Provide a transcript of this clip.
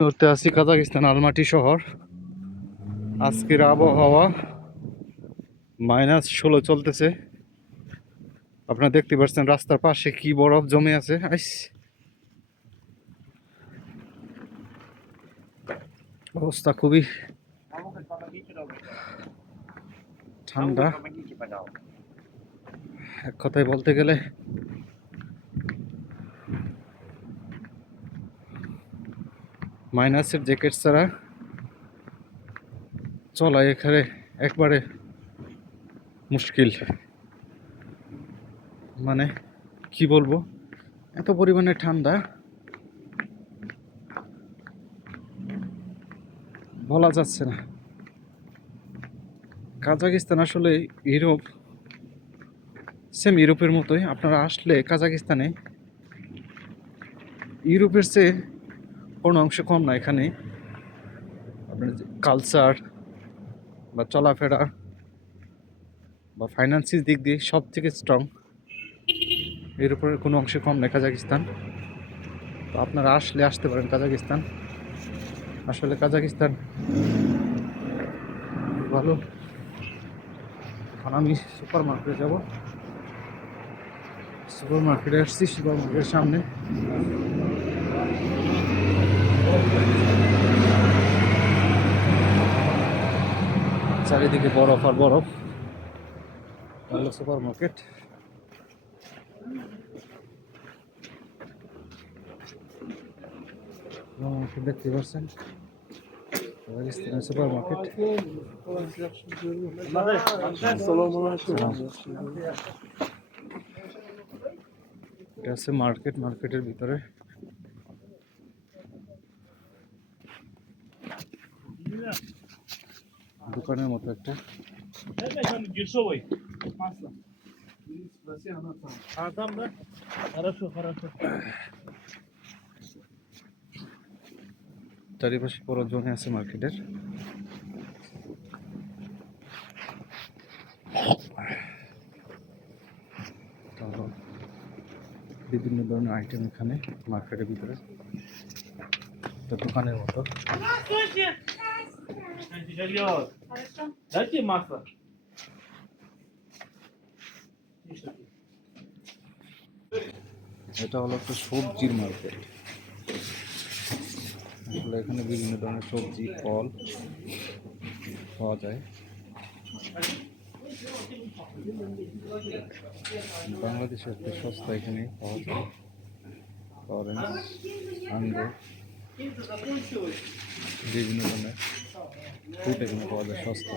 মুহূর্তে আছি কাজাকিস্তান আলমাটি শহর। আজকের আবহাওয়া -16 চলতেছে। আপনারা দেখতে পাচ্ছেন রাস্তার পাশে কি বরফ জমে আছে। অবস্থা খুবই ঠান্ডা, এক কথায় বলতে গেলে মাইনাসের জ্যাকেট ছাড়া চলা এখানে একবারে মুশকিল। মানে কি বলবো, এত পরিমাণে ঠান্ডা বলা যাচ্ছে না। কাজাকিস্তান আসলে ইউরোপ, সেম ইউরোপের মতোই। আপনারা আসলে কাজাকিস্তানে ইউরোপের চেয়ে কোনো অংশ কম না। এখানে আপনার কালচার বা চলাফেরা বা ফাইন্যান্সিয়াল দিক দিয়ে সব থেকে স্ট্রং। ইউরোপের কোনো অংশে কম না কাজাকিস্তান। তো আপনারা আসতে পারেন কাজাকিস্তান। আসলে কাজাকিস্তান ভালো। এখন আমি সুপার মার্কেটে যাব। সুপার মার্কেটে আসছি, সুপার মার্কেটের সামনে চারিদিকে বরফ আর বরফ। হলো সুপার মার্কেট। দেখতে পাচ্ছেন কাজাকিস্তানের সুপার মার্কেট। এটা আছে মার্কেট। মার্কেটের ভিতরে দোকানের মতো একটা। চারিপাশে বড় জমি আছে মার্কেটের। বিভিন্ন ধরনের আইটেম এখানে মার্কেটের ভিতরে, তো দোকানের মতো। এটা হলো একটা সবজির মার্কেট। এখানে বিভিন্ন ধরনের সবজি, ফল পাওয়া যায়। বাংলাদেশের একটা সস্তা এখানে পাওয়া যায়। অরেঞ্জ, আঙ্গুর, বিভিন্ন ধরনের ফ্রুট এখানে পাওয়া যায় সস্তা।